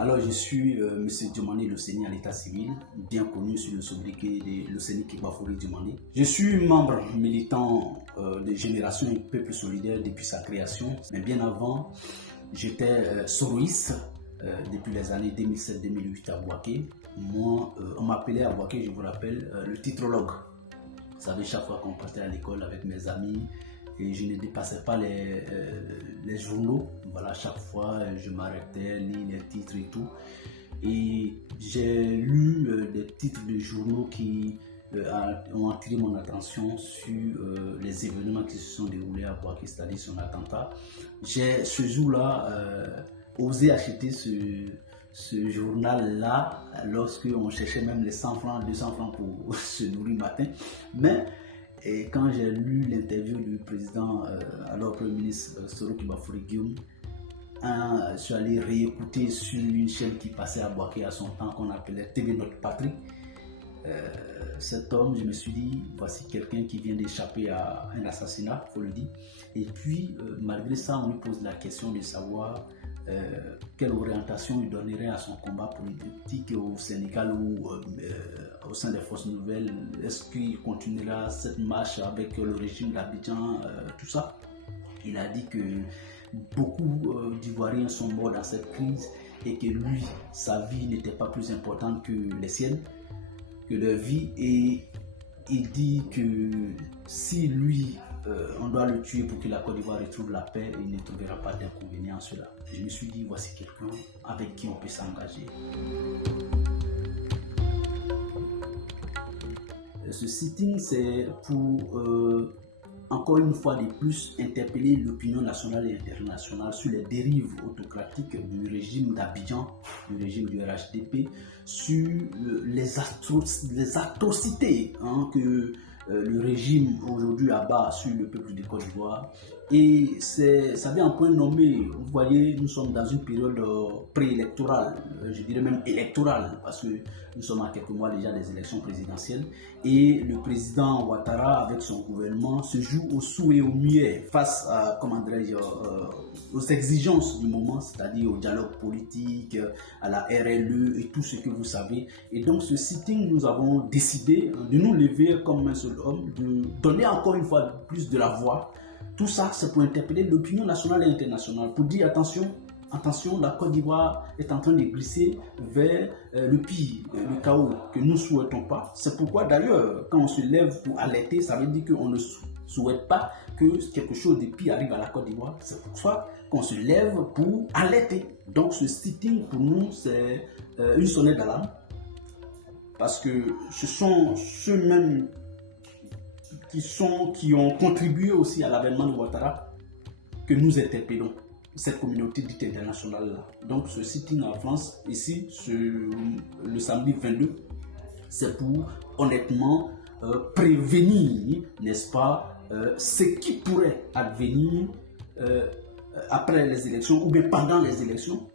Alors, je suis M. Diomandé Loseni à l'état civil, bien connu sur le sobriquet de Loseni Kibafori Diomandé. Je suis membre militant de Génération et Peuple Solidaire depuis sa création, mais bien avant, j'étais soroïste depuis les années 2007-2008 à Bouaké. Moi, on m'appelait à Bouaké, je vous rappelle, le titrologue. Vous savez, chaque fois qu'on partait à l'école avec mes amis, et je ne dépassais pas les journaux. Voilà, chaque fois, je m'arrêtais, lire les titres et tout. Et j'ai lu des titres de journaux qui ont attiré mon attention sur les événements qui se sont déroulés à Bouaké, c'est-à-dire son attentat. J'ai ce jour-là osé acheter ce journal-là lorsque on cherchait même les 100 francs, 200 francs pour se nourrir le matin. Mais et quand j'ai lu l'interview du président, alors Premier ministre Soro Kibafori Guillaume, je suis allé réécouter sur une chaîne qui passait à Bouaké à son temps, qu'on appelait TV Notre Patrie. Cet homme, je me suis dit, voici quelqu'un qui vient d'échapper à un assassinat, il faut le dire. Et puis, malgré ça, on lui pose la question de savoir quelle orientation il donnerait à son combat politique au Sénégal ou au sein des forces nouvelles. Est-ce qu'il continuera cette marche avec le régime d'Abidjan, tout ça. Il a dit que beaucoup d'Ivoiriens sont morts dans cette crise et que lui, sa vie n'était pas plus importante que les siennes, que leur vie. Et il dit que si lui, on doit le tuer pour que la Côte d'Ivoire retrouve la paix, il ne trouvera pas d'inconvénient en cela. Je me suis dit, voici quelqu'un avec qui on peut s'engager. Ce sitting, c'est pour encore une fois de plus interpeller l'opinion nationale et internationale sur les dérives autocratiques du régime d'Abidjan, du régime du RHDP, sur les atrocités que le régime aujourd'hui abat sur le peuple de Côte d'Ivoire. Et ça vient en point nommé. Vous voyez, nous sommes dans une période préélectorale, je dirais même électorale, parce que nous sommes à quelques mois déjà des élections présidentielles. Et le président Ouattara, avec son gouvernement, se joue au sou et au muet face à, comment dirais-je, aux exigences du moment, c'est-à-dire au dialogue politique, à la RLE et tout ce que vous savez. Et donc, ce sitting, nous avons décidé de nous lever comme un seul homme, de donner encore une fois plus de la voix. Tout ça, c'est pour interpeller l'opinion nationale et internationale, pour dire attention, attention, la Côte d'Ivoire est en train de glisser vers le pire, le chaos que nous ne souhaitons pas. C'est pourquoi d'ailleurs, quand on se lève pour alerter, ça veut dire qu'on ne souhaite pas que quelque chose de pire arrive à la Côte d'Ivoire. C'est pour ça qu'on se lève pour alerter. Donc ce sitting pour nous, c'est une sonnette d'alarme. Parce que ce sont ceux-mêmes qui ont contribué aussi à l'avènement de Ouattara que nous interpellons, cette communauté dite internationale-là. Donc ce sitting en France, ici, le samedi 22, c'est pour honnêtement prévenir, n'est-ce pas, ce qui pourrait advenir après les élections ou bien pendant les élections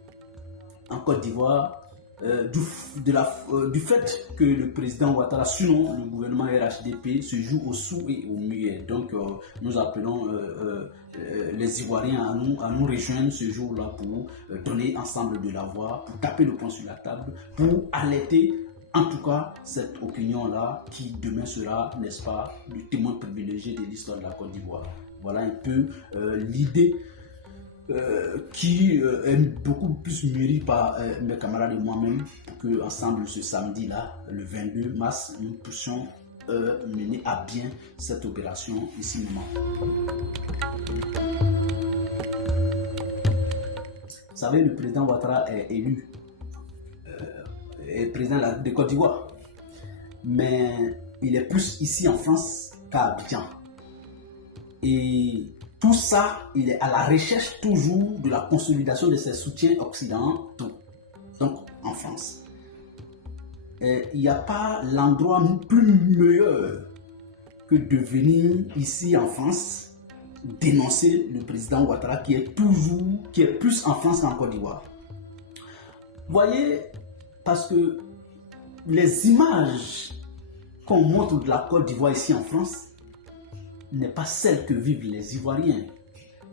en Côte d'Ivoire, du fait que le président Ouattara, sinon le gouvernement RHDP, se joue au sou et au muet. Donc nous appelons les Ivoiriens à nous rejoindre ce jour-là pour donner ensemble de la voix, pour taper le poing sur la table, pour alerter en tout cas cette opinion-là qui demain sera, n'est-ce pas, le témoin privilégié de l'histoire de la Côte d'Ivoire. Voilà un peu l'idée qui est beaucoup plus mûri par mes camarades et moi-même pour que ensemble ce samedi-là, le 22 mars, nous puissions mener à bien cette opération ici maintenant. Vous savez, le président Ouattara est élu est président de Côte d'Ivoire, mais il est plus ici en France qu'à Abidjan. Et tout ça, il est à la recherche toujours de la consolidation de ses soutiens occidentaux, donc en France. Et il n'y a pas l'endroit plus meilleur que de venir ici en France dénoncer le président Ouattara qui est plus en France qu'en Côte d'Ivoire. Vous voyez, parce que les images qu'on montre de la Côte d'Ivoire ici en France n'est pas celle que vivent les Ivoiriens,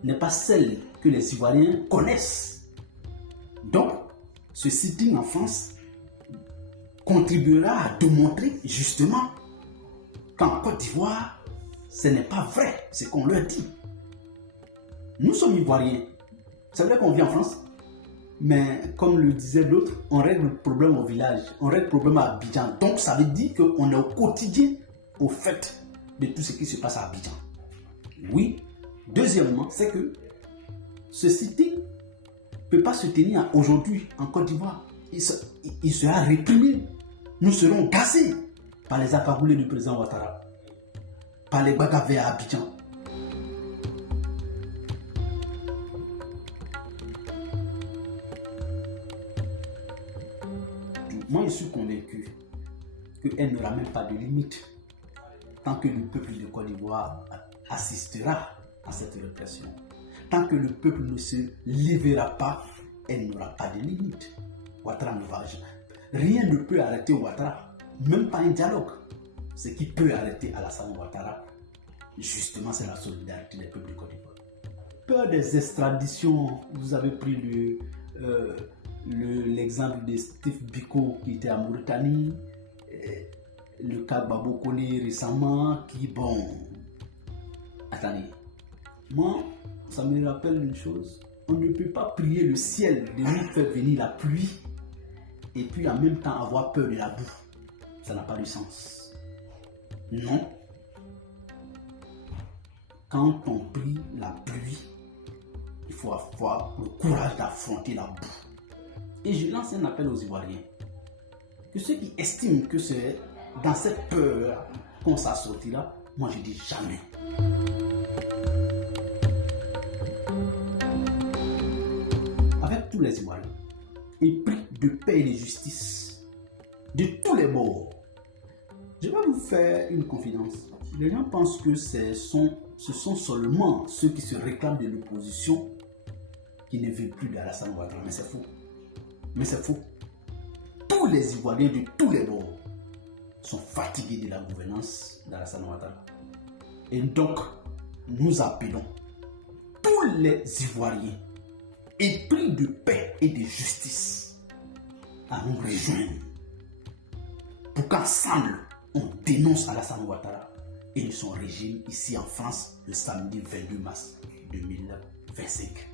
n'est pas celle que les Ivoiriens connaissent. Donc, ce sitting en France contribuera à démontrer justement qu'en Côte d'Ivoire, ce n'est pas vrai ce qu'on leur dit. Nous sommes Ivoiriens. C'est vrai qu'on vit en France, mais comme le disait l'autre, on règle le problème au village, on règle le problème à Abidjan. Donc ça veut dire qu'on est au quotidien au fait de tout ce qui se passe à Abidjan. Oui. Deuxièmement, c'est que ce sitting ne peut pas se tenir aujourd'hui en Côte d'Ivoire. Il sera réprimé. Nous serons gazés par les accaboulés du président Ouattara, par les bagavés à Abidjan. Moi, je suis convaincu qu'elle n'aura même pas de limite tant que le peuple de Côte d'Ivoire assistera à cette répression. Tant que le peuple ne se lèvera pas, elle n'aura pas de limite. Ouattara ne va jamais. Rien ne peut arrêter Ouattara, même pas un dialogue. Ce qui peut arrêter Alassane Ouattara, justement, c'est la solidarité des peuples de Côte d'Ivoire. Peur des extraditions, vous avez pris l'exemple de Steve Biko qui était à Mauritanie, le cas Babo Kone récemment, qui, bon, attendez, moi, ça me rappelle une chose, on ne peut pas prier le ciel de nous faire venir la pluie et puis en même temps avoir peur de la boue. Ça n'a pas de sens. Non. Quand on prie la pluie, il faut avoir le courage d'affronter la boue. Et je lance un appel aux Ivoiriens. Que ceux qui estiment que c'est dans cette peur qu'on s'assortira, moi je dis jamais. Avec tous les Ivoiriens, épris de paix et de justice, de tous les bords, je vais vous faire une confidence. Les gens pensent que ce sont seulement ceux qui se réclament de l'opposition qui ne veulent plus d'Alassane Ouattara. Mais c'est faux. Mais c'est faux. Tous les Ivoiriens de tous les bords sont fatigués de la gouvernance d'Alassane Ouattara. Et donc, nous appelons tous les Ivoiriens épris de paix et de justice à nous rejoindre pour qu'ensemble, on dénonce Alassane Ouattara et son régime ici en France le samedi 22 mars 2025.